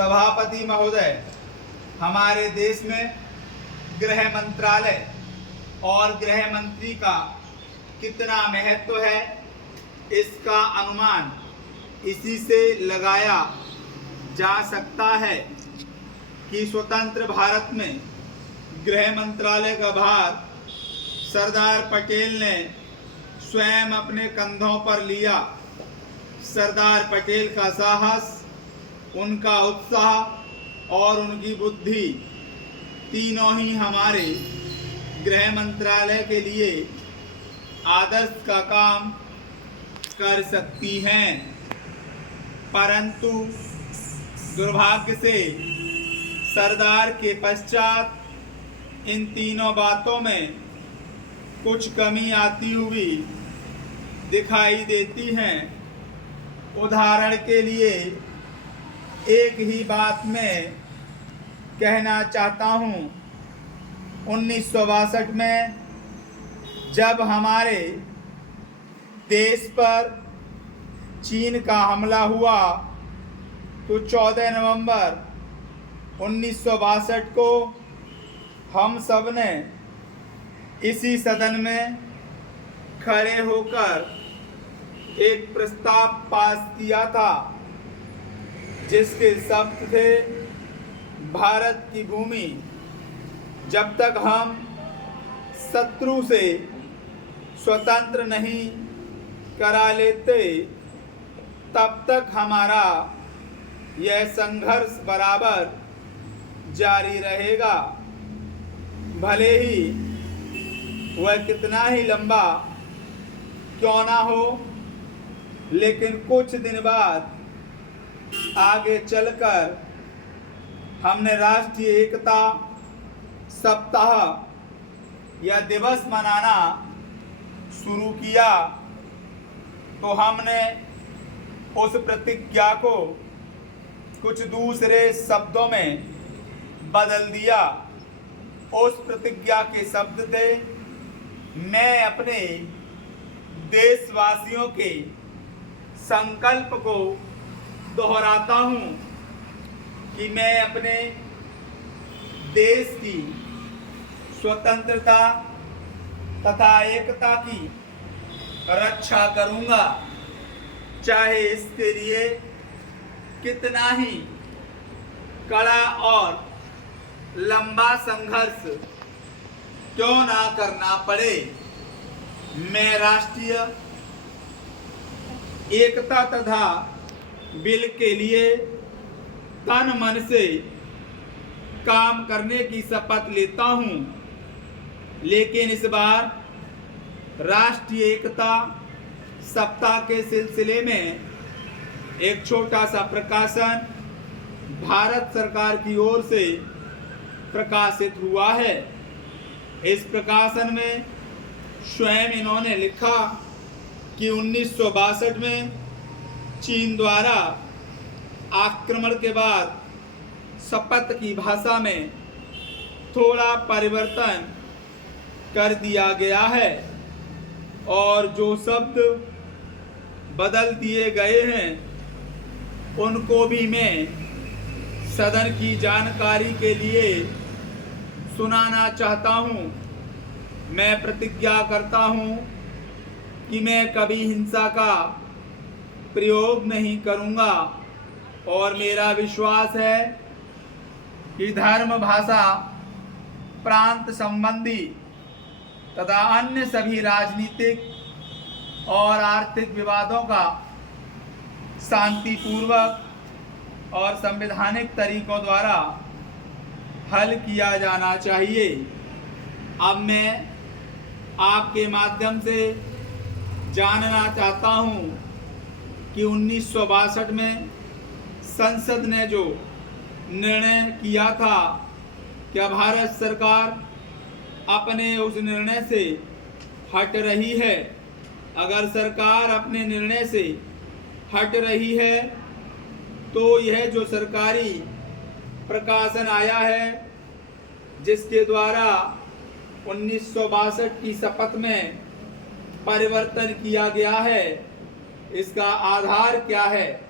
सभापति महोदय, हमारे देश में गृह मंत्रालय और गृह मंत्री का कितना महत्व है, इसका अनुमान इसी से लगाया जा सकता है कि स्वतंत्र भारत में गृह मंत्रालय का भार सरदार पटेल ने स्वयं अपने कंधों पर लिया। सरदार पटेल का साहस, उनका उत्साह और उनकी बुद्धि तीनों ही हमारे गृह मंत्रालय के लिए आदर्श का काम कर सकती हैं। परंतु दुर्भाग्य से सरदार के पश्चात इन तीनों बातों में कुछ कमी आती हुई दिखाई देती हैं। उदाहरण के लिए एक ही बात मैं कहना चाहता हूँ। 1962 में जब हमारे देश पर चीन का हमला हुआ तो 14 नवंबर 1962 को हम सब ने इसी सदन में खड़े होकर एक प्रस्ताव पास किया था, जिसके शब्द थे, भारत की भूमि जब तक हम शत्रु से स्वतंत्र नहीं करा लेते तब तक हमारा यह संघर्ष बराबर जारी रहेगा। भले ही वह कितना ही लंबा क्यों ना हो, लेकिन कुछ दिन बाद आगे चलकर हमने राष्ट्रीय एकता सप्ताह या दिवस मनाना शुरू किया तो हमने उस प्रतिज्ञा को कुछ दूसरे शब्दों में बदल दिया। उस प्रतिज्ञा के शब्द थे, मैं अपने देशवासियों के संकल्प को दोहराता हूँ कि मैं अपने देश की स्वतंत्रता तथा एकता की रक्षा करूँगा, चाहे इसके लिए कितना ही कड़ा और लंबा संघर्ष क्यों ना करना पड़े। मैं राष्ट्रीय एकता तथा बिल के लिए तन मन से काम करने की शपथ लेता हूँ, लेकिन इस बार राष्ट्रीय एकता सप्ताह के सिलसिले में एक छोटा सा प्रकाशन भारत सरकार की ओर से प्रकाशित हुआ है। इस प्रकाशन में स्वयं इन्होंने लिखा कि 1962 में चीन द्वारा आक्रमण के बाद शपथ की भाषा में थोड़ा परिवर्तन कर दिया गया है और जो शब्द बदल दिए गए हैं उनको भी मैं सदन की जानकारी के लिए सुनाना चाहता हूँ। मैं प्रतिज्ञा करता हूँ कि मैं कभी हिंसा का प्रयोग नहीं करूँगा और मेरा विश्वास है कि धर्म, भाषा, प्रांत संबंधी तथा अन्य सभी राजनीतिक और आर्थिक विवादों का शांतिपूर्वक और संवैधानिक तरीकों द्वारा हल किया जाना चाहिए। अब मैं आपके माध्यम से जानना चाहता हूँ कि 1962 में संसद ने जो निर्णय किया था, क्या भारत सरकार अपने उस निर्णय से हट रही है? अगर सरकार अपने निर्णय से हट रही है तो यह जो सरकारी प्रकाशन आया है जिसके द्वारा 1962 की शपथ में परिवर्तन किया गया है, इसका आधार क्या है?